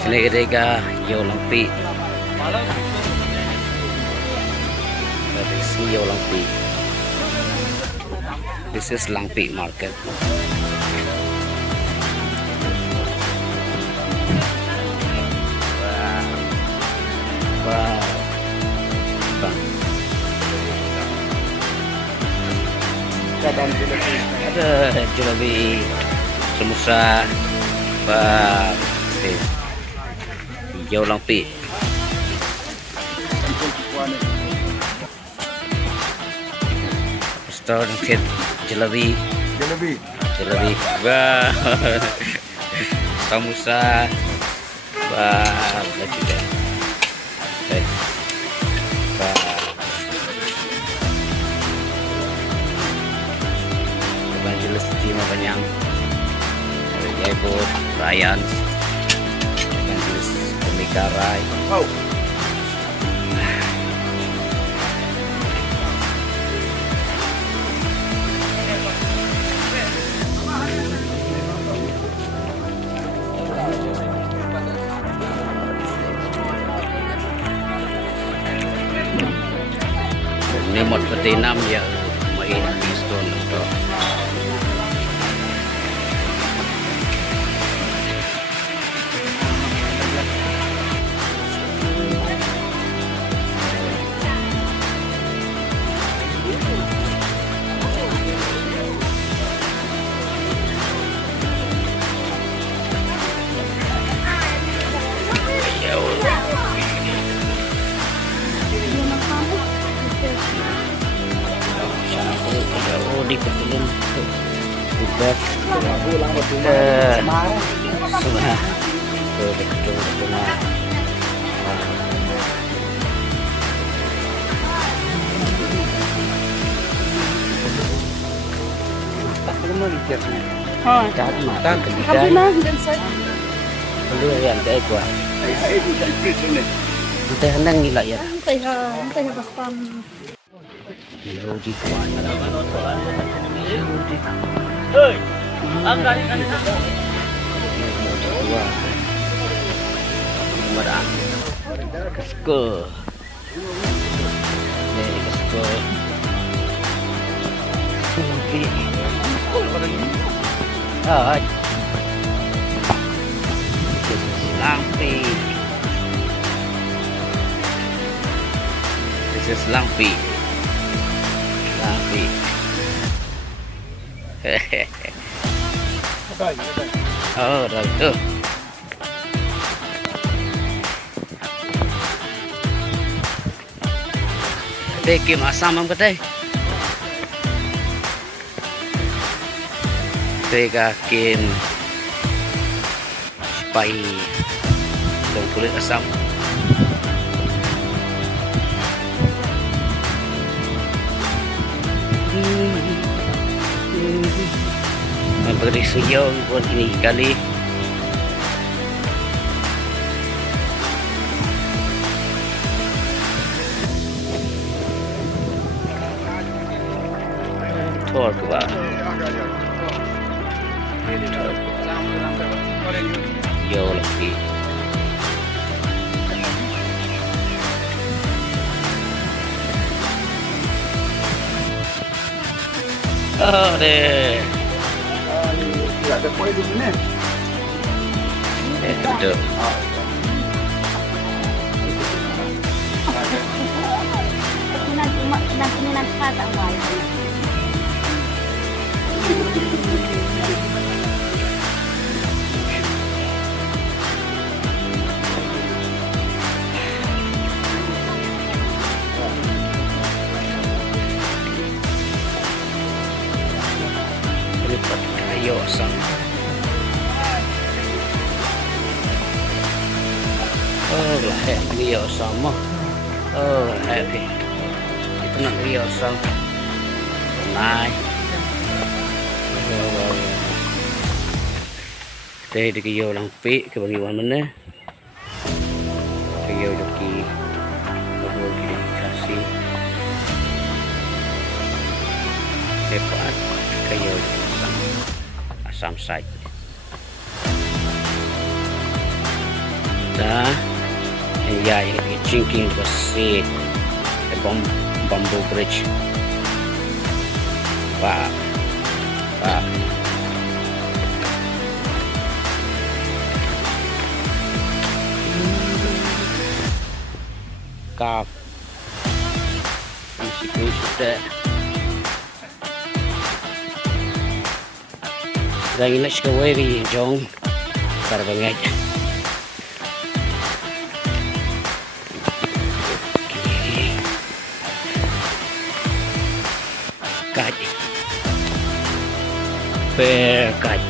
Sini kita yo lampi. This is yo lampi. This is Langpi Market. Wow. Ada jelebi, samosa, hijau Langpi. Store dan jelebi. Wah. Samosa. Wah, juga. Evangelis Cina Banyang, Jebot, Ryan, Evangelis Pemika Rai. Oh. Ini mod betinam ya, main piston untuk di ketulung udah pulang semua betul semua tak perlu mikirnya cat mata kebidan perlu yang kayak gua kita hendak gila ya Hello di kuan. Hei, angkat ini. Dua. Merah. Kesko. Nih kesko. Lampi. Ah. Lampi. This is Lampi. Lampi. Oh, dah tu. Dekim asam am kata. Tega kim spai dan kulit asam. Beri sejauh pun ini kali tor ke bawah jauh lagi oh deh ada poin di mana? Betul. Nanti kata awal. Lipat kayu sang. Oh lah happy ya sama. Oh happy. Itu nak rio sang. Naik. Đây thì cái dầu Langpi cái bằng iwan mana? Cái dầu joki. Baru kasih. Lepas cái dầu asam side. Dah. Ya, drinking the sea. The bamboo bridge. Wow. Wow. Cave. Masih sudah. Đang let's go away đi John. Para banget. Cut. Fair cut.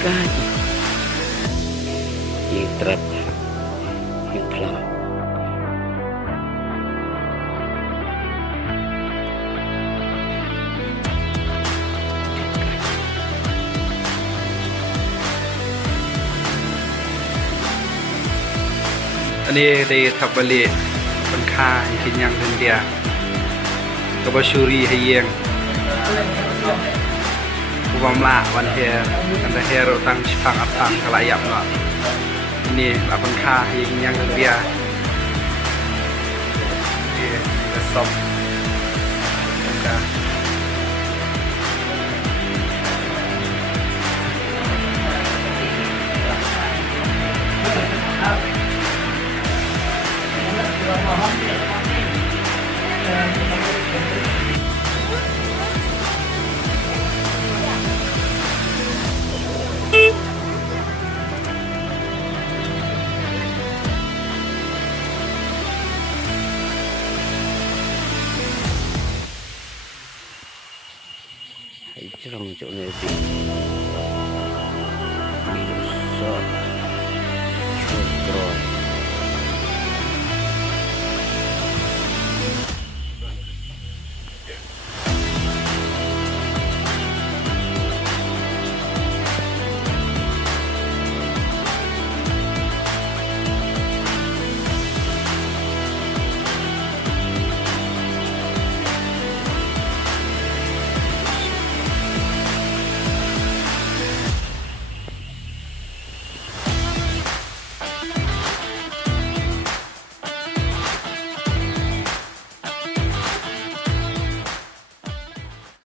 Cut. Yung trap. Yung plum. Ini dari Tabali Pengkah Kenyang India Kabashuri Hayeng Ubamla Wan Her Anda Her Tang Cipang Atang Kalayap Nak Ini lah Pengkah Kenyang India Ini Resop Pengkah Hãy trong chỗ này thì so